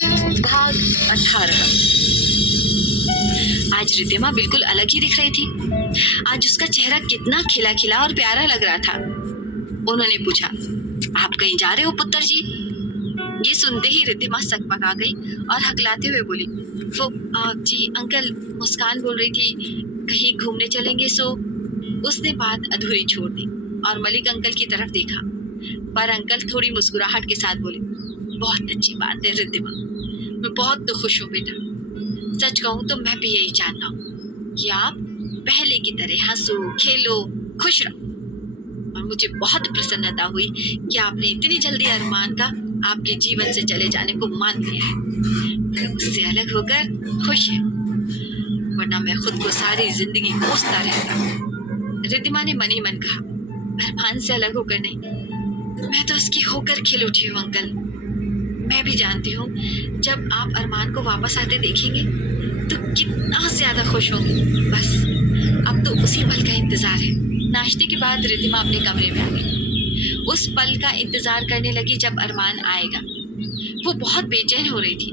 भाग 18। आज रिद्धिमा बिल्कुल अलग ही दिख रही थी। आज उसका चेहरा कितना खिला खिला और प्यारा लग रहा था। उन्होंने पूछा, आप कहीं जा रहे हो पुत्र जी? ये सुनते ही रिद्धिमा सकपका गई और हकलाते हुए बोली, वो जी अंकल, मुस्कान बोल रही थी कहीं घूमने चलेंगे। सो उसने बात अधूरी छोड़ दी और मलिक अंकल की तरफ देखा, पर अंकल थोड़ी मुस्कुराहट के साथ बोले, बहुत अच्छी बात है रिद्धिमा, मैं बहुत तो खुश हूँ बेटा। सच कहूँ तो मैं भी यही चाहता हूँ कि आप पहले की तरह हंसो, खेलो, खुश रहो। और मुझे बहुत प्रसन्नता हुई कि आपने इतनी जल्दी अरमान का आपके जीवन से चले जाने को मान लिया है। मैं उससे अलग होकर खुश है, वरना मैं खुद को सारी जिंदगी कोसता रहता। रिद्धिमा ने मन ही मन कहा, अरमान से अलग होकर नहीं, मैं तो उसकी होकर खिल उठी हूँ अंकल। मैं भी जानती हूँ जब आप अरमान को वापस आते देखेंगे तो कितना ज्यादा खुश होंगे। बस अब तो उसी पल का इंतजार है। नाश्ते के बाद रिद्धिमा अपने कमरे में आ गई। उस पल का इंतजार करने लगी जब अरमान आएगा। वो बहुत बेचैन हो रही थी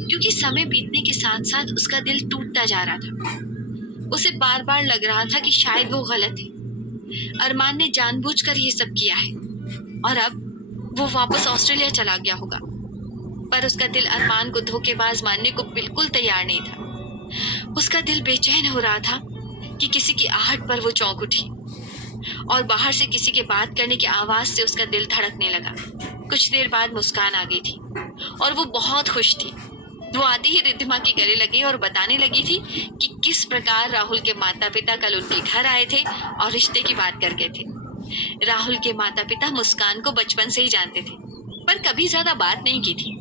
क्योंकि समय बीतने के साथ साथ उसका दिल टूटता जा रहा था। उसे बार बार लग रहा था कि शायद वो गलत है। अरमान ने जानबूझकर ये सब किया है और अब वो वापस ऑस्ट्रेलिया चला गया होगा। पर उसका दिल अरमान को धोखेबाज मानने को बिल्कुल तैयार नहीं था। उसका दिल बेचैन हो रहा था कि किसी की आहट पर वो चौंक उठी और बाहर से किसी के बात करने की आवाज से उसका दिल धड़कने लगा। कुछ देर बाद मुस्कान आ गई थी और वो बहुत खुश थी। वो आते ही रिद्धिमा के गले लगी और बताने लगी थी कि किस प्रकार राहुल के माता पिता कल उनके घर आए थे और रिश्ते की बात कर गए थे। राहुल के माता पिता मुस्कान को बचपन से ही जानते थे, पर कभी ज्यादा बात नहीं की थी।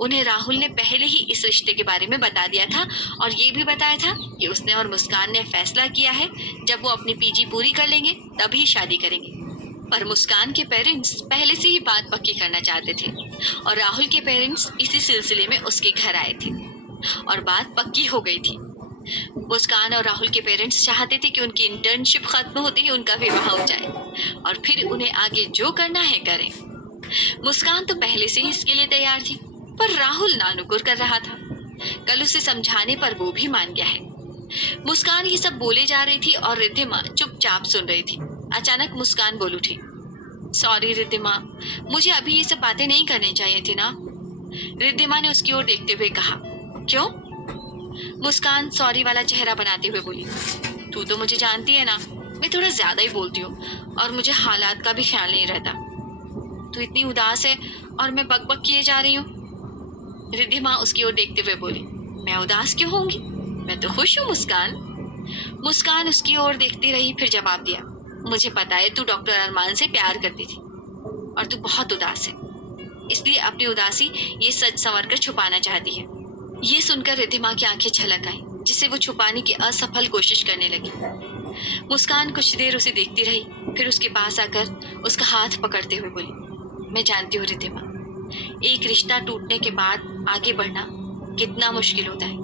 उन्हें राहुल ने पहले ही इस रिश्ते के बारे में बता दिया था और ये भी बताया था कि उसने और मुस्कान ने फैसला किया है जब वो अपनी पीजी पूरी कर लेंगे तभी शादी करेंगे। पर मुस्कान के पेरेंट्स पहले से ही बात पक्की करना चाहते थे और राहुल के पेरेंट्स इसी सिलसिले में उसके घर आए थे और बात पक्की हो गई थी। मुस्कान और राहुल के पेरेंट्स चाहते थे कि उनकी इंटर्नशिप खत्म होते ही उनका विवाह हो जाए और फिर उन्हें आगे जो करना है करें। मुस्कान तो पहले से ही इसके लिए तैयार थी, पर राहुल नानुकुर कर रहा था। कल उसे समझाने पर वो भी मान गया है। मुस्कान ये सब बोले जा रही थी और रिद्धिमा चुपचाप सुन रही थी। अचानक मुस्कान बोल उठी, सॉरी रिद्धिमा, मुझे अभी ये सब बातें नहीं करनी चाहिए थी ना। रिद्धिमा ने उसकी ओर देखते हुए कहा, क्यों? मुस्कान सॉरी वाला चेहरा बनाते हुए बोली, तू तो मुझे जानती है ना, मैं थोड़ा ज्यादा ही बोलती हूँ और मुझे हालात का भी ख्याल नहीं रहता। तू इतनी उदास है और मैं बकबक किए जा रही हूँ। रिद्धिमा उसकी ओर देखते हुए बोली, मैं उदास क्यों होंगी, मैं तो खुश हूँ मुस्कान। मुस्कान उसकी ओर देखती रही, फिर जवाब दिया, मुझे पता है तू डॉक्टर अरमान से प्यार करती थी और तू बहुत उदास है, इसलिए अपनी उदासी ये सच संवर कर छुपाना चाहती है। ये सुनकर रिद्धिमा की आंखें छलक आई, जिसे वो छुपाने की असफल कोशिश करने लगी। मुस्कान कुछ देर उसे देखती रही, फिर उसके पास आकर उसका हाथ पकड़ते हुए बोली, मैं जानती हूँ रिद्धिमा, एक रिश्ता टूटने के बाद आगे बढ़ना कितना मुश्किल होता है,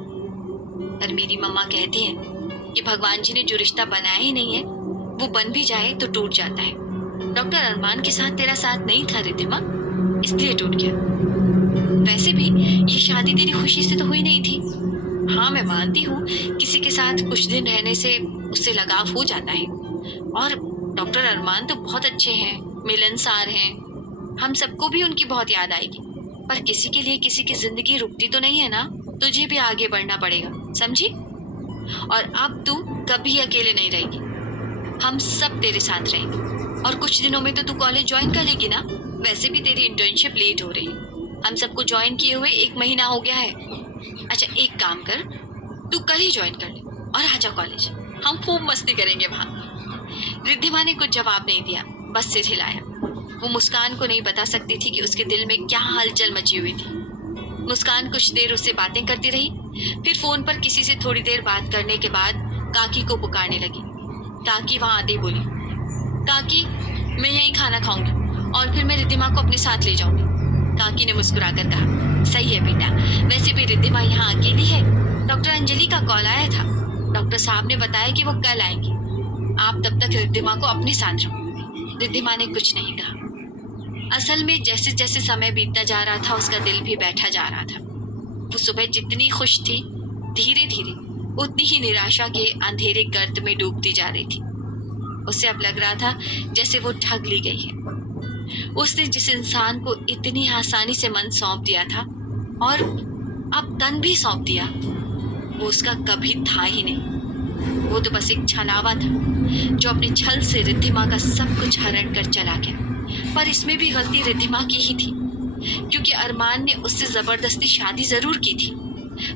पर मेरी मम्मा कहती हैं कि भगवान जी ने जो रिश्ता बनाया ही नहीं है वो बन भी जाए तो टूट जाता है। डॉक्टर अरमान के साथ तेरा साथ नहीं था रिद्धिमा, इसलिए टूट गया। वैसे भी ये शादी तेरी खुशी से तो हुई नहीं थी। हाँ, मैं मानती हूँ किसी के साथ कुछ दिन रहने से उससे लगाव हो जाता है और डॉक्टर अरमान तो बहुत अच्छे हैं, मिलनसार हैं, हम सबको भी उनकी बहुत याद आएगी, पर किसी के लिए किसी की जिंदगी रुकती तो नहीं है ना। तुझे भी आगे बढ़ना पड़ेगा, समझी? और अब तू कभी अकेले नहीं रहेगी, हम सब तेरे साथ रहेंगे। और कुछ दिनों में तो तू कॉलेज ज्वाइन कर लेगी ना। वैसे भी तेरी इंटर्नशिप लेट हो रही है, हम सबको ज्वाइन किए हुए 1 महीना हो गया है। अच्छा एक काम कर, तू कल ही ज्वाइन कर ले और आजा कॉलेज, हम खूब मस्ती करेंगे वहाँ। रिद्धिमा ने कुछ जवाब नहीं दिया, बस सिर हिलाया। वो मुस्कान को नहीं बता सकती थी कि उसके दिल में क्या हलचल मची हुई थी। मुस्कान कुछ देर उससे बातें करती रही, फिर फोन पर किसी से थोड़ी देर बात करने के बाद काकी को पुकारने लगी। काकी वहां आते ही बोली, काकी मैं यहीं खाना खाऊंगी और फिर मैं रिद्धिमा को अपने साथ ले जाऊंगी। काकी ने मुस्कुराकर कहा, सही है बेटा, वैसे भी रिद्धिमा यहाँ अकेली है, डॉक्टर अंजलि का कॉल आया था, डॉक्टर साहब ने बताया कि वो कल आएंगे, आप तब तक रिद्धिमा को अपने साथ रखो। रिद्धिमा ने कुछ नहीं कहा। असल में जैसे जैसे समय बीतता जा रहा था उसका दिल भी बैठा जा रहा था। वो सुबह जितनी खुश थी, धीरे धीरे उतनी ही निराशा के अंधेरे गर्त में डूबती जा रही थी। उसे अब लग रहा था जैसे वो ठग ली गई है। उसने जिस इंसान को इतनी आसानी से मन सौंप दिया था और अब तन भी सौंप दिया, वो उसका कभी था ही नहीं। वो तो बस एक छलावा था जो अपने छल से रिद्धिमा का सब कुछ हरण कर चला गया। पर इसमें भी गलती रिद्धिमा की ही थी, क्योंकि अरमान ने उससे जबरदस्ती शादी जरूर की थी,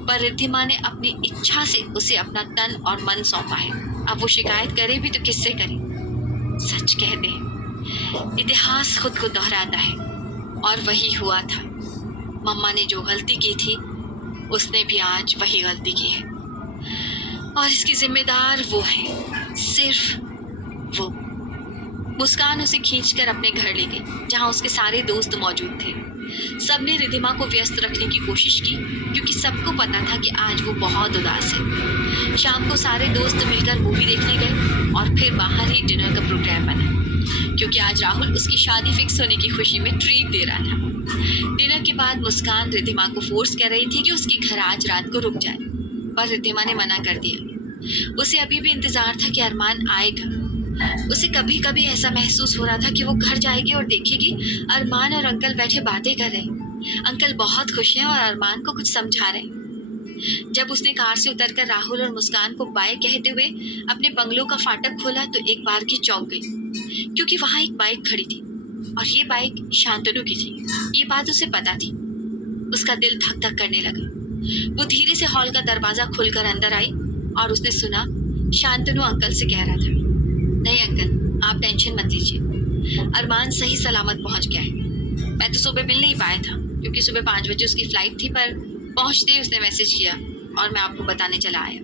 पर रिद्धिमा ने अपनी इच्छा से उसे अपना तन और मन सौंपा है। अब वो शिकायत करे भी तो किससे करे? सच कहते हैं, इतिहास खुद को दोहराता है, और वही हुआ था। मम्मा ने जो गलती की थी उसने भी आज वही गलती की है, और इसकी जिम्मेदार वो है, सिर्फ वो। मुस्कान उसे खींचकर अपने घर ले गई, जहां उसके सारे दोस्त मौजूद थे। सबने रिद्धिमा को व्यस्त रखने की कोशिश की, क्योंकि सबको पता था कि आज वो बहुत उदास है। शाम को सारे दोस्त मिलकर मूवी देखने गए और फिर बाहर ही डिनर का प्रोग्राम बना, क्योंकि आज राहुल उसकी शादी फिक्स होने की खुशी में ट्रीट दे रहा था। डिनर के बाद मुस्कान रिद्धिमा को फोर्स कर रही थी कि उसके घर आज रात को रुक जाए, पर रिद्धिमा ने मना कर दिया। उसे अभी भी इंतजार था कि अरमान आएगा। उसे कभी कभी ऐसा महसूस हो रहा था कि वो घर जाएगी और देखेगी अरमान और अंकल बैठे बातें कर रहे हैं। अंकल बहुत खुश हैं और अरमान को कुछ समझा रहे हैं। जब उसने कार से उतरकर राहुल और मुस्कान को बाय कहते हुए अपने बंगलों का फाटक खोला तो एक बार की चौंक गई, क्योंकि वहां एक बाइक खड़ी थी और ये बाइक शांतनु की थी। ये बात उसे पता थी। उसका दिल धक धक करने लगा। वो धीरे से हॉल का दरवाजा खोलकर अंदर आई और उसने सुना शांतनु अंकल से कह रहा था, नहीं अंकल, आप टेंशन मत लीजिए, अरमान सही सलामत पहुंच गया है। मैं तो सुबह मिल नहीं पाया था, क्योंकि सुबह 5 बजे उसकी फ्लाइट थी, पर पहुंचते ही उसने मैसेज किया और मैं आपको बताने चला आया।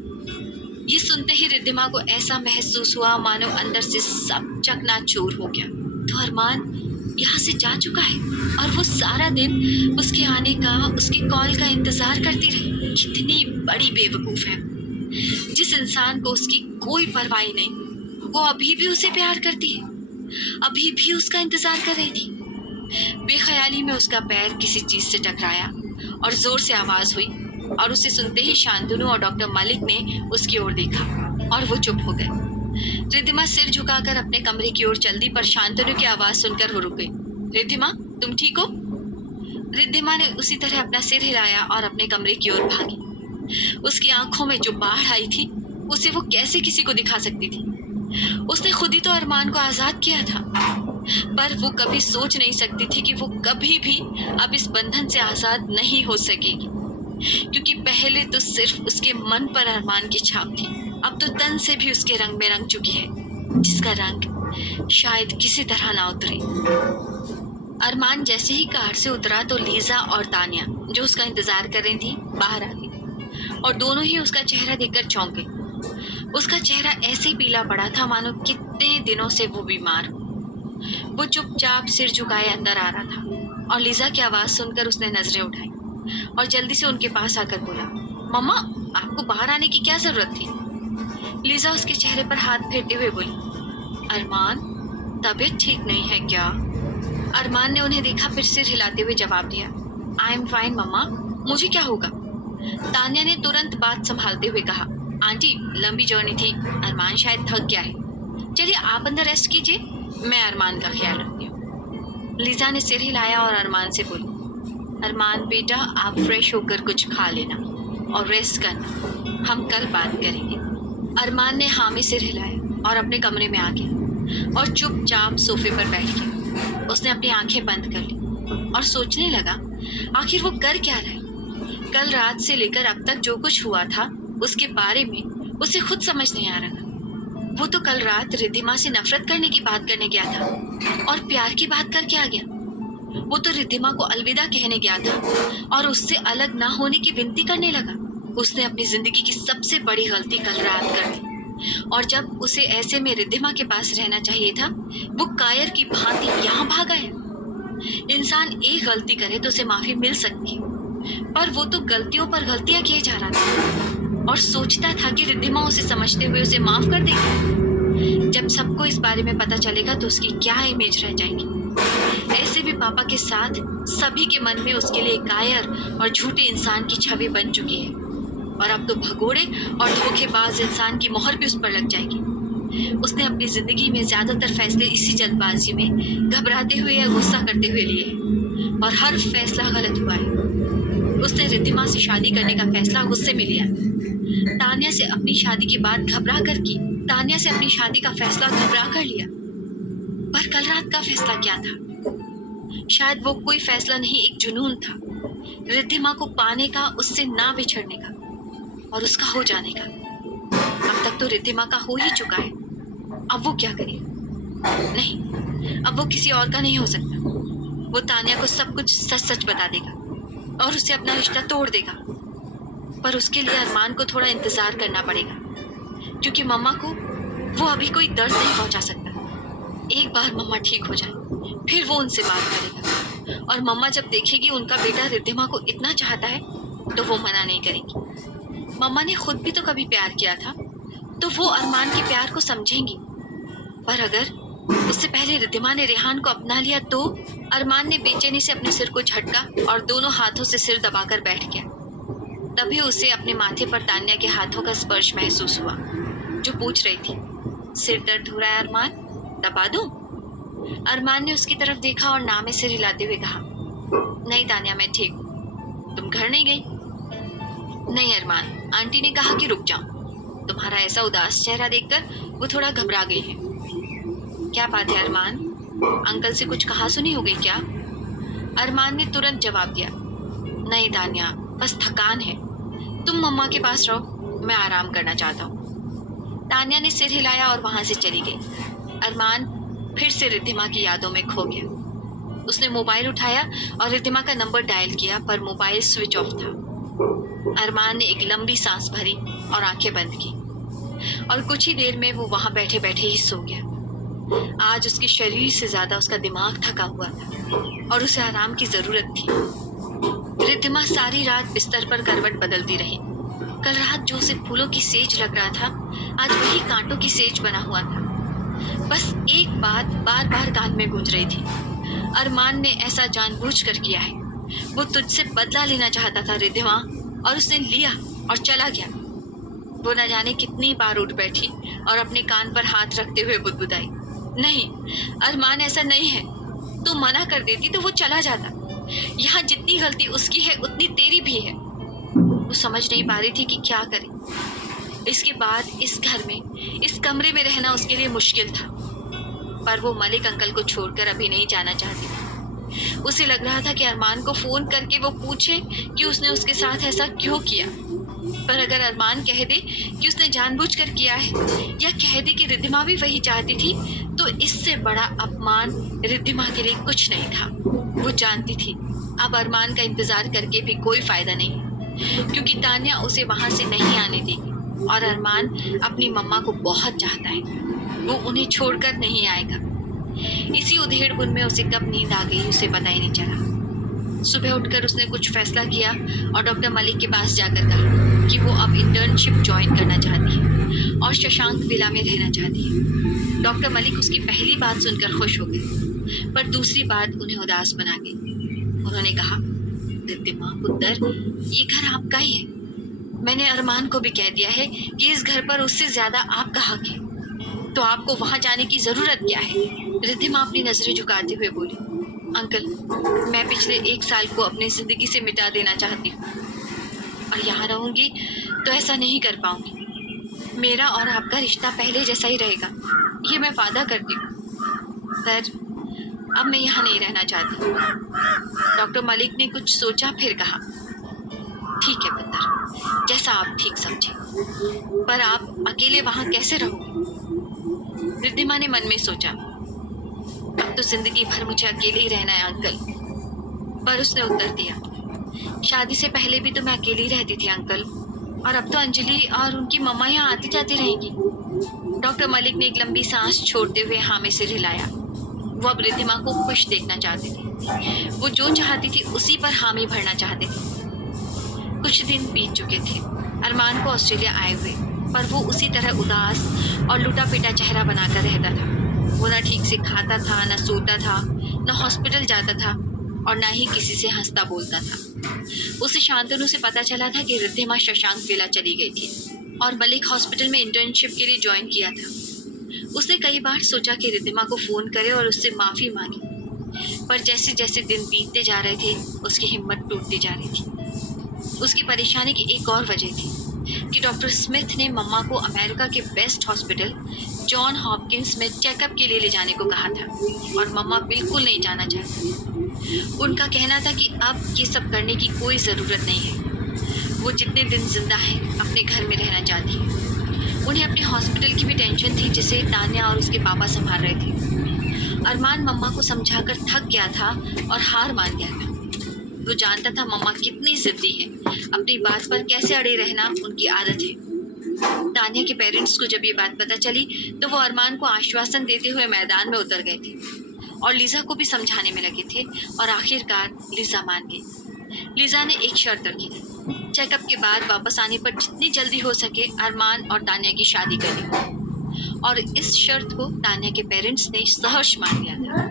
ये सुनते ही रिद्धिमा को ऐसा महसूस हुआ मानो अंदर से सब चकनाचूर हो गया। तो अरमान यहाँ से जा चुका है और वो सारा दिन उसके आने का, उसके कॉल का इंतजार करती रही। कितनी बड़ी बेवकूफ है। जिस इंसान को उसकी कोई परवाह नहीं, वो अभी भी उसे प्यार करती है, अभी भी उसका इंतजार कर रही थी। बेख्याली में उसका पैर किसी चीज से टकराया और जोर से आवाज हुई, और उसे सुनते ही शांतनु और डॉक्टर मलिक ने उसकी ओर देखा और वो चुप हो गए। रिद्धिमा सिर झुकाकर अपने कमरे की ओर चल दी, पर शांतनु की आवाज सुनकर वो रुक गई। रिद्धिमा, तुम ठीक हो? रिद्धिमा ने उसी तरह अपना सिर हिलाया और अपने कमरे की ओर भागी। उसकी आंखों में जो बाढ़ आई थी उसे वो कैसे किसी को दिखा सकती थी? उसने खुद ही तो अरमान को आजाद किया था, पर वो कभी सोच नहीं सकती थी कि वो कभी भी अब इस बंधन से आजाद नहीं हो सकेगी, क्योंकि पहले तो सिर्फ उसके मन पर अरमान की छाप थी, अब तो तन से भी उसके रंग में रंग चुकी है, जिसका रंग शायद किसी तरह ना उतरे। अरमान जैसे ही कार से उतरा तो लीजा और तानिया, जो उसका इंतजार कर रही थी, बाहर आ गई और दोनों ही उसका चेहरा देखकर चौंक गई। उसका चेहरा ऐसे पीला पड़ा था मानो कितने दिनों से वो बीमार हो। वो चुपचाप सिर झुकाए अंदर आ रहा था और लीजा की आवाज सुनकर उसने नजरें उठाई और जल्दी से उनके पास आकर बोला, मम्मा, आपको बाहर आने की क्या जरूरत थी? लीजा उसके चेहरे पर हाथ फेरते हुए बोली, अरमान, तबीयत ठीक नहीं है क्या? अरमान ने उन्हें देखा, फिर सिर हिलाते हुए जवाब दिया, आई एम फाइन मम्मा, मुझे क्या होगा? तानिया ने तुरंत बात संभालते हुए कहा, आंटी, लंबी जर्नी थी, अरमान शायद थक गया है, चलिए आप अंदर रेस्ट कीजिए, मैं अरमान का ख्याल रखती हूँ। लीजा ने सिर हिलाया और अरमान से बोली, अरमान बेटा, आप फ्रेश होकर कुछ खा लेना और रेस्ट करना, हम कल बात करेंगे। अरमान ने हामी सिर हिलाया और अपने कमरे में आ गया और चुपचाप सोफे पर बैठ गया। उसने अपनी आंखें बंद कर ली और सोचने लगा, आखिर वो कर क्या रहा है? कल रात से लेकर अब तक जो कुछ हुआ था उसके बारे में उसे खुद समझ नहीं आ रहा। वो तो कल रात रिद्धिमा से नफरत करने की बात करने गया था और प्यार की बात करके आ गया। वो तो रिद्धिमा को अलविदा कहने गया था और उससे अलग ना होने की विनती करने लगा। उसने अपनी जिंदगी की सबसे बड़ी गलती कल रात कर दी, और जब उसे ऐसे में रिद्धिमा के पास रहना चाहिए था, वो कायर की भांति यहाँ भाग आया। इंसान एक गलती करे तो उसे माफी मिल सकती है, पर वो तो गलतियों पर गलतियां किए जा रहा था और सोचता था कि रिद्धिमा उसे समझते हुए उसे माफ कर देगी। जब सबको इस बारे में पता चलेगा तो उसकी क्या इमेज रह जाएगी। ऐसे वैसे भी पापा के साथ सभी के मन में उसके लिए कायर और झूठे इंसान की छवि बन चुकी है, और अब तो भगोड़े और धोखेबाज इंसान की मोहर भी उस पर लग जाएगी। उसने अपनी जिंदगी में ज्यादातर फैसले इसी जल्दबाजी में, घबराते हुए या गुस्सा करते हुए लिए, और हर फैसला गलत हुआ है। उसने रिद्धिमा से शादी करने का फैसला गुस्से में लिया, तान्या से अपनी शादी की बात घबरा कर की, तान्या से अपनी शादी का फैसला घबरा कर लिया। पर कल रात का फैसला क्या था? शायद वो कोई फैसला नहीं, एक जुनून था, रिद्धिमा को पाने का, उससे ना बिछड़ने का और उसका हो जाने का। अब तक तो रिद्धिमा का हो ही चुका है, अब वो क्या करे? नहीं, अब वो किसी और का नहीं हो सकता। वो तान्या को सब कुछ सच सच बता देगा और उसे अपना रिश्ता तोड़ देगा। पर उसके लिए अरमान को थोड़ा इंतजार करना पड़ेगा, क्योंकि मम्मा को वो अभी कोई दर्द नहीं पहुंचा सकता। एक बार मम्मा ठीक हो जाए, फिर वो उनसे बात करेगा, और मम्मा जब देखेगी उनका बेटा रिद्धिमा को इतना चाहता है तो वो मना नहीं करेगी। मम्मा ने खुद भी तो कभी प्यार किया था, तो वो अरमान के प्यार को समझेंगी। पर अगर उससे पहले रिद्धिमा ने रेहान को अपना लिया तो? अरमान ने बेचैनी से अपने सिर को झटका और दोनों हाथों से सिर दबाकर बैठ गया। तभी उसे अपने माथे पर तान्या के हाथों का स्पर्श महसूस हुआ, जो पूछ रही थी, सिर दर्द हो रहा है अरमान, दबा दूं? अरमान ने उसकी तरफ देखा और ना में सिर हिलाते हुए कहा, नहीं तान्या, मैं ठीक हूं। तुम घर नहीं गई? नहीं अरमान, आंटी ने कहा कि रुक जाओ। तुम्हारा ऐसा उदास चेहरा देखकर वो थोड़ा घबरा गई है। क्या बात है अरमान, अंकल से कुछ कहा सुनी हो गई क्या? अरमान ने तुरंत जवाब दिया, नहीं तान्या, बस थकान है। तुम मम्मा के पास रहो, मैं आराम करना चाहता हूँ। तान्या ने सिर हिलाया और वहां से चली गई। अरमान फिर से रिद्धिमा की यादों में खो गया। उसने मोबाइल उठाया और रिद्धिमा का नंबर डायल किया, पर मोबाइल स्विच ऑफ था। अरमान ने एक लंबी सांस भरी और आंखें बंद की, और कुछ ही देर में वो वहां बैठे बैठे ही सो गया। आज उसके शरीर से ज्यादा उसका दिमाग थका हुआ था और उसे आराम की जरूरत थी। रिद्धिमा सारी रात बिस्तर पर करवट बदलती रही। कल रात जो उसे फूलों की सेज लग रहा था, आज वही कांटों की सेज बना हुआ था। बस एक बात बार बार कान में गूंज रही थी, अरमान ने ऐसा जानबूझकर किया है। वो तुझसे बदला लेना चाहता था रिद्धिमा, और उसने लिया और चला गया। वो न जाने कितनी बार उठ बैठी और अपने कान पर हाथ रखते हुए बुदबुदाई, नहीं अरमान, ऐसा नहीं है। तू मना कर देती तो वो चला जाता। यहाँ जितनी गलती उसकी है उतनी तेरी भी है। वो समझ नहीं पा रही थी कि क्या करे। इसके बाद इस घर में, इस कमरे में रहना उसके लिए मुश्किल था। पर वो मलिक अंकल को छोड़कर अभी नहीं जाना चाहती थी। उसे लग रहा था कि अरमान को फोन करके वो पूछे कि उसने उसके साथ ऐसा क्यों किया। पर अगर अरमान कह दे कि उसने जानबूझकर किया है, या कह दे कि रिद्धिमा भी वही चाहती थी, तो इससे बड़ा अपमान रिद्धिमा के लिए कुछ नहीं था। वो जानती थी अब अरमान का इंतजार करके भी कोई फायदा नहीं, क्योंकि तान्या उसे वहां से नहीं आने देगी, और अरमान अपनी मम्मा को बहुत चाहता है। वो उन्हें छोड़कर नहीं आएगा। इसी उधेड़-बुन में उसे कब नींद आ गई उसे पता ही नहीं चला। सुबह उठकर उसने कुछ फैसला किया और डॉक्टर मलिक के पास जाकर कहा कि वो अब इंटर्नशिप ज्वाइन करना चाहती है और शशांक विला में रहना चाहती है। डॉक्टर मलिक उसकी पहली बात सुनकर खुश हो गए, पर दूसरी बात उन्हें उदास बना गई। उन्होंने कहा, रिद्धिमा पुत्र, ये घर आपका ही है। मैंने अरमान को भी कह दिया है कि इस घर पर उससे ज्यादा आपका हक है, तो आपको वहां जाने की जरूरत क्या है? रिद्धिमा अपनी नजरें झुकाते हुए बोली, अंकल, मैं पिछले 1 साल को अपनी जिंदगी से मिटा देना चाहती हूँ, और यहाँ रहूंगी तो ऐसा नहीं कर पाऊंगी। मेरा और आपका रिश्ता पहले जैसा ही रहेगा, ये मैं वादा करती हूँ। पर अब मैं यहाँ नहीं रहना चाहती। डॉक्टर मलिक ने कुछ सोचा, फिर कहा, ठीक है पुत्र, जैसा आप ठीक समझे, पर आप अकेले वहाँ कैसे रहोगे? रिद्धिमा ने मन में सोचा, अब तो जिंदगी भर मुझे अकेले ही रहना है अंकल। पर उसने उत्तर दिया, शादी से पहले भी तो मैं अकेली रहती थी अंकल, और अब तो अंजलि और उनकी मम्मा यहाँ आती जाती रहेंगी। डॉक्टर मलिक ने एक लंबी सांस छोड़ते हुए हाँ में सिर हिलाया। वो अब रिद्धिमा को खुश देखना चाहते थे। वो जो चाहती थी उसी पर हामी भरना चाहते थे। कुछ दिन बीत चुके थे अरमान को ऑस्ट्रेलिया आए हुए, पर वो उसी तरह उदास और लुटा पिटा चेहरा बनाकर रहता था। वो न ठीक से खाता था, न सोता था, न हॉस्पिटल जाता था और ना ही किसी से हंसता बोलता था। उसे शांतनु से पता चला था कि रिद्धिमा शशांक विला चली गई थी और मलिक हॉस्पिटल में इंटर्नशिप के लिए ज्वाइन किया था। उसने कई बार सोचा कि रिद्धिमा को फोन करे और उससे माफी मांगे, पर जैसे जैसे दिन बीतते जा रहे थे उसकी हिम्मत टूटती जा रही थी। उसकी परेशानी की एक और वजह थी कि डॉक्टर स्मिथ ने मम्मा को अमेरिका के बेस्ट हॉस्पिटल जॉन हॉपकिंस में चेकअप के लिए ले जाने को कहा था और मम्मा बिल्कुल नहीं जाना चाहती। उनका कहना था कि अब ये सब करने की कोई ज़रूरत नहीं है। वो जितने दिन जिंदा है अपने घर में रहना चाहती है। उन्हें अपने हॉस्पिटल की भी टेंशन थी जिसे तान्या और उसके पापा संभाल रहे थे। अरमान मम्मा को समझाकर थक गया था और हार मान गया था। वो जानता था मम्मा कितनी जिद्दी है, अपनी बात पर कैसे अड़े रहना उनकी आदत है। तान्या के पेरेंट्स को जब ये बात पता चली तो वो अरमान को आश्वासन देते हुए मैदान में उतर गए थे और लीजा को भी समझाने में लगे थे और आखिरकार लीजा मान गई। लीजा ने एक शर्त रखी थी, चेकअप के बाद वापस आने पर जितनी जल्दी हो सके अरमान और तान्या की शादी करनी, और इस शर्त को तान्या के पेरेंट्स ने सहर्ष मान लिया था।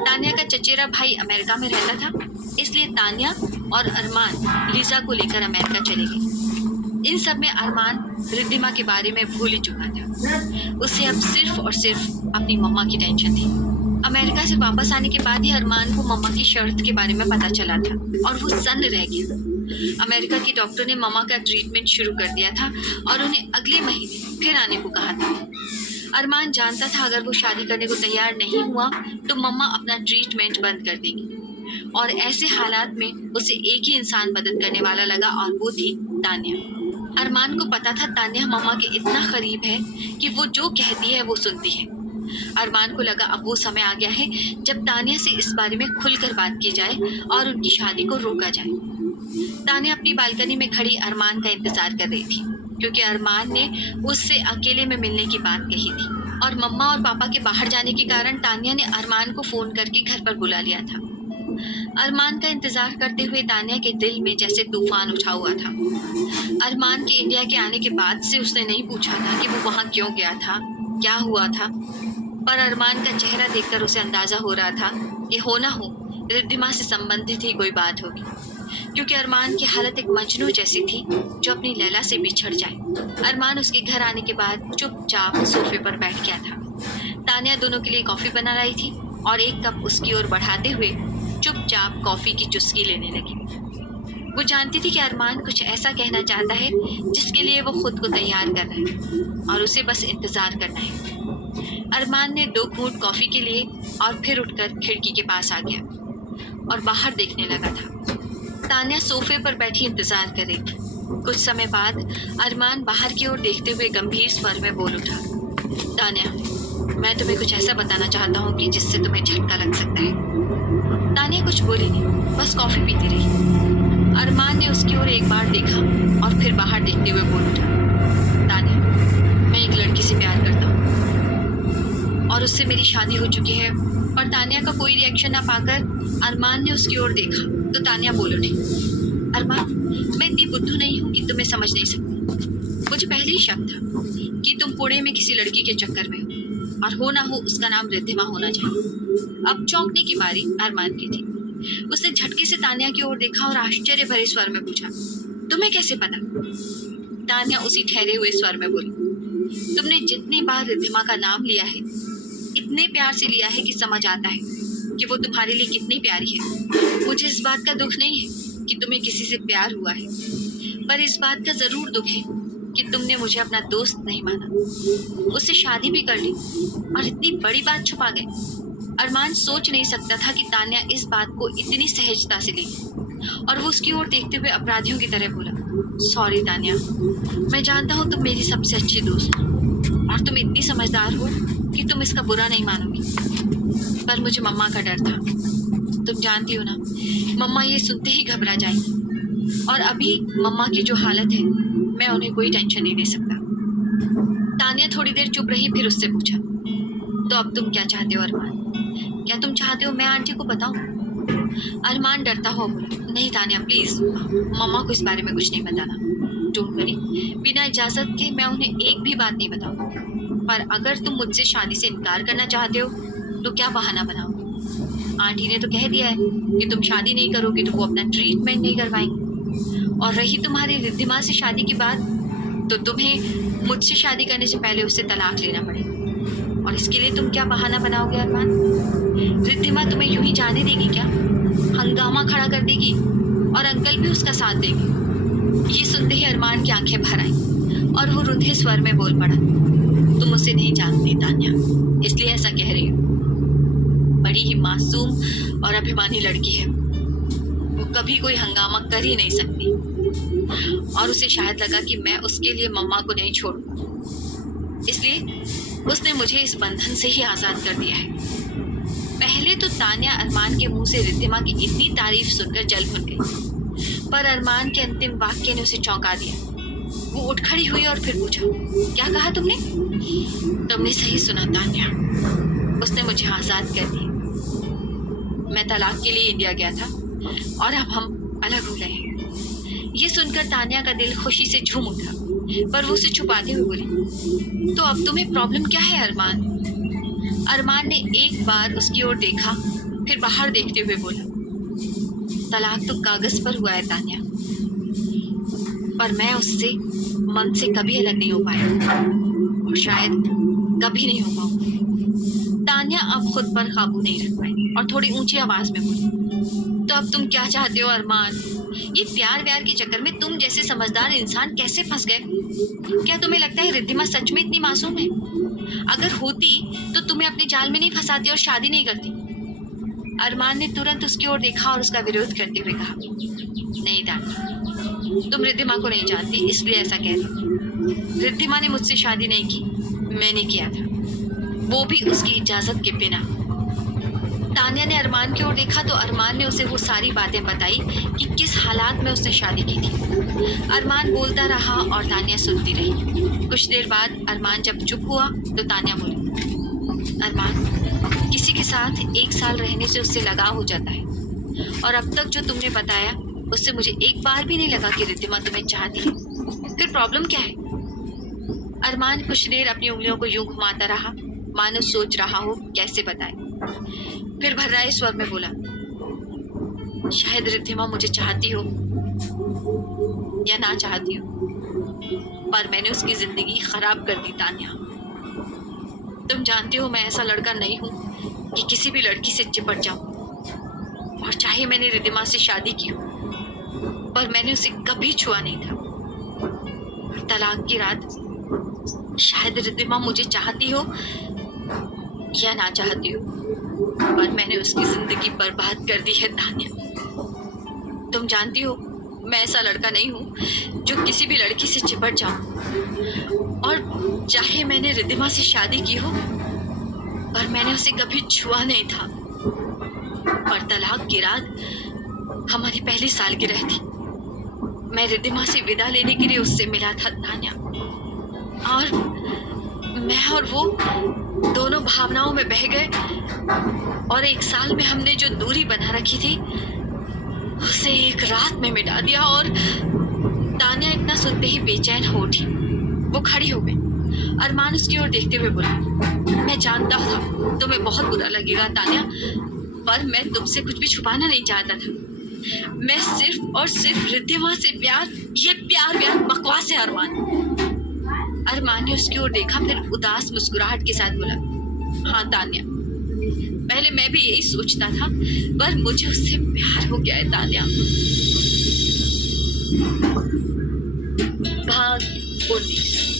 तान्या का चचेरा भाई अमेरिका में रहता था, इसलिए तान्या और अरमान लीजा को लेकर अमेरिका चले गए। इन सब में अरमान रिद्धिमा के बारे में भूल ही चुका था। उसे अब सिर्फ और सिर्फ अपनी मम्मा की टेंशन थी। अमेरिका से वापस आने के बाद ही अरमान को मम्मा की शर्त के बारे में पता चला था और वो सन्न रह गया। अमेरिका के डॉक्टर ने मम्मा का ट्रीटमेंट शुरू कर दिया था और उन्हें अगले महीने फिर आने को कहा था। अरमान जानता था अगर वो शादी करने को तैयार नहीं हुआ तो मम्मा अपना ट्रीटमेंट बंद कर देगी, और ऐसे हालात में उसे एक ही इंसान मदद करने वाला लगा और वो थी तान्या। अरमान को पता था तान्या मम्मा के इतना करीब है कि वो जो कहती है वो सुनती है। अरमान को लगा अब वो समय आ गया है जब तान्या से इस बारे में खुलकर बात की जाए और उनकी शादी को रोका जाए। तान्या अपनी बालकनी में खड़ी अरमान का इंतजार कर रही थी क्योंकि अरमान ने उससे अकेले में मिलने की बात कही थी, और मम्मा और पापा के बाहर जाने के कारण तान्या ने अरमान को फोन करके घर पर बुला लिया था। अरमान का इंतजार करते हुए तान्या के दिल में जैसे तूफान उठा हुआ था। अरमान के इंडिया के आने के बाद से उसने नहीं पूछा था कि वो वहाँ क्यों गया था, क्या हुआ था, पर अरमान का चेहरा देखकर उसे अंदाजा हो रहा था कि हो ना हो रिद्धिमा से संबंधित ही कोई बात होगी, क्योंकि अरमान की हालत एक मजनू जैसी थी जो अपनी लैला से बिछड़ जाए। अरमान उसके घर आने के बाद चुपचाप सोफे पर बैठ गया था। तान्या दोनों के लिए कॉफी बना रही थी और एक कप उसकी ओर बढ़ाते हुए चुपचाप कॉफी की चुस्की लेने लगी। वो जानती थी कि अरमान कुछ ऐसा कहना चाहता है जिसके लिए वो खुद को तैयार कर रहा है और उसे बस इंतजार करना है। अरमान ने 2 घूंट कॉफी के लिए और फिर उठकर खिड़की के पास आ गया और बाहर देखने लगा था। तान्या सोफे पर बैठी इंतजार कर रही थी। कुछ समय बाद अरमान बाहर की ओर देखते हुए गंभीर स्वर में बोल उठा, तान्या, मैं तुम्हें कुछ ऐसा बताना चाहता हूँ कि जिससे तुम्हें झटका लग सकता है। तान्या कुछ बोली नहीं, बस कॉफी पीती रही। अरमान ने उसकी ओर एक बार देखा और फिर बाहर देखते हुए बोल उठा, तान्या, मैं एक लड़की से प्यार करता हूँ और उससे मेरी शादी हो चुकी है। पर तान्या का कोई रिएक्शन ना पाकर अरमान ने उसकी ओर देखा तो तान्या बोल उठी, अरमान, मैं इतनी बुद्धू नहीं हूँ कि तुम्हें समझ नहीं सकती। मुझे पहले ही शक था कि तुम पुणे में किसी लड़की के चक्कर में हो, और हो ना हो उसका नाम रिद्धिमा होना चाहिए। अब चौंकने की बारी अरमान की थी। उसने झटके से तान्या की ओर देखा और आश्चर्य भरे स्वर में पूछा, तुम्हें कैसे पता? तान्या उसी ठहरे हुए स्वर में बोली, तुमने जितनी बार रिद्धिमा का नाम लिया है, इतने प्यार से लिया है कि समझ आता है कि वो तुम्हारे लिए कितनी प्यारी है। मुझे इस बात का दुख नहीं है कि तुम्हें किसी से प्यार हुआ है, पर इस बात का जरूर दुख है कि तुमने मुझे अपना दोस्त नहीं माना, उससे शादी भी कर ली और इतनी बड़ी बात छुपा गए। अरमान सोच नहीं सकता था कि तान्या इस बात को इतनी सहजता से ली, और वो उसकी ओर देखते हुए अपराधियों की तरह बोला, सॉरी तान्या, मैं जानता हूँ तुम मेरी सबसे अच्छी दोस्त हो और तुम इतनी समझदार हो कि तुम इसका बुरा नहीं मानोगी, पर मुझे मम्मा का डर था। तुम जानती हो ना, मम्मा ये सुनते ही घबरा जाएगी, और अभी मम्मा की जो हालत है मैं उन्हें कोई टेंशन नहीं दे सकता। तान्या थोड़ी देर चुप रही, फिर उससे पूछा, तो अब तुम क्या चाहते हो अरमान? क्या तुम चाहते हो मैं आंटी को बताऊं? अरमान डरता हुआ बोला, नहीं तान्या, प्लीज मम्मा को इस बारे में कुछ नहीं बताना। डोंट वरी, बिना इजाजत के मैं उन्हें एक भी बात नहीं बताऊंगी, पर अगर तुम मुझसे शादी से इनकार करना चाहते हो तो क्या बहाना बनाओ? आंटी ने तो कह दिया है कि तुम शादी नहीं करोगे तो वो अपना ट्रीटमेंट नहीं करवाएंगी। और रही तुम्हारी रिद्धिमा से शादी की बात, तो तुम्हें मुझसे शादी करने से पहले उससे तलाक लेना पड़ेगा। और इसके लिए तुम क्या बहाना बनाओगे अरमान? रिद्धिमा तुम्हें यूं ही जाने देगी क्या? हंगामा खड़ा कर देगी और अंकल भी उसका साथ देंगे। ये सुनते ही अरमान की आंखें भर आईं और वो रुंधे स्वर में बोल पड़ा, तुम उसे नहीं जानती तान्या, इसलिए ऐसा कह रही हो। बड़ी ही मासूम और अभिमानी लड़की है, वो कभी कोई हंगामा कर ही नहीं सकती। और उसे शायद लगा कि मैं उसके लिए मम्मा को नहीं छोड़ूंगा, इसलिए उसने मुझे इस बंधन से ही आजाद कर दिया है। पहले तो तान्या अरमान के मुंह से रिद्धिमा की इतनी तारीफ सुनकर जल भुन गई, पर अरमान के अंतिम वाक्य ने उसे चौंका दिया। वो उठ खड़ी हुई और फिर पूछा, क्या कहा तुमने? तुमने सही सुना तान्या, उसने मुझे आजाद कर दिया। मैं तलाक के लिए इंडिया गया था और अब हम अलग हो गए हैं। ये सुनकर तान्या का दिल खुशी से झूम उठा, पर वो उसे छुपाते हुए बोली, तो अब तुम्हें प्रॉब्लम क्या है अरमान? अरमान ने एक बार उसकी ओर देखा, फिर बाहर देखते हुए बोला, तलाक तो कागज पर हुआ है तान्या, पर मैं उससे मन से कभी अलग नहीं हो पाया और शायद कभी नहीं हो पाऊंगी। तान्या अब खुद पर काबू नहीं रख पाई और थोड़ी ऊंची आवाज में बोली, तो अब तुम क्या चाहते हो अरमान? ये प्यार व्यार के चक्कर में तुम जैसे समझदार इंसान कैसे फंस गए? क्या तुम्हें लगता है रिद्धिमा सच में इतनी मासूम है? अगर होती तो तुम्हें अपने जाल में नहीं फंसाती और शादी नहीं करती। अरमान ने तुरंत उसकी ओर देखा और उसका विरोध करते हुए कहा, नहीं तान्या, तुम रिद्धिमा को नहीं जानती इसलिए ऐसा कह रही। रिद्धिमा ने मुझसे शादी नहीं की, मैंने किया था, वो भी उसकी इजाजत के बिना। तान्या ने अरमान की ओर देखा तो अरमान ने उसे वो सारी बातें बताई कि किस हालात में उसने शादी की थी। अरमान बोलता रहा और तान्या सुनती रही। कुछ देर बाद अरमान जब चुप हुआ तो तान्या बोली, अरमान, किसी के साथ 1 साल रहने से उससे लगाव हो जाता है, और अब तक जो तुमने बताया उससे मुझे एक बार भी नहीं लगा कि रिद्धिमा तुम्हें चाहती है। फिर प्रॉब्लम क्या है? अरमान कुछ देर अपनी उंगलियों को यूं घुमाता रहा, मानो सोच रहा हो कैसे बताए। फिर भर्राए स्वर में बोला, शायद रिद्धिमा मुझे चाहती हो या ना चाहती हो, पर मैंने उसकी जिंदगी खराब कर दी तान्या। तुम जानती हो मैं ऐसा लड़का नहीं हूं कि किसी भी लड़की से चिपट जाऊं, और चाहे मैंने रिद्धिमा से शादी की हो, पर मैंने उसे कभी छुआ नहीं था। तलाक की रात शायद रिद्धिमा मुझे चाहती हो या ना चाहती हो, पर मैंने उसकी जिंदगी बर्बाद कर दी है तान्या। तुम जानती हो मैं ऐसा लड़का नहीं हूं जो किसी भी लड़की से चिपट जाऊं, और चाहे मैंने रिद्धिमा से शादी की हो, पर मैंने उसे कभी छुआ नहीं था। पर तलाक की रात हमारी पहली सालगिरह थी। मैं रिद्धिमा से विदा लेने के लिए उससे मिला था तान्या, और मैं और वो दोनों भावनाओं में बह गए, और 1 साल में हमने जो दूरी बना रखी थी उसे एक रात में मिटा दिया। और तान्या इतना सुनते ही बेचैन हो उठी, वो खड़ी हो गई। अरमान उसकी ओर देखते हुए बोला, मैं जानता था तुम्हें बहुत बुरा लगेगा तान्या, पर मैं तुमसे कुछ भी छुपाना नहीं चाहता था। मैं सिर्फ और सिर्फ रिद्धिमा से प्यार, ये प्यार व्यार बकवास है अरमान। अरमान ने उसकी ओर देखा, फिर उदास मुस्कुराहट के साथ बोला, हाँ तान्या, पहले मैं भी यही सोचता था, पर मुझे उससे प्यार हो गया है तान्या। भाग 19।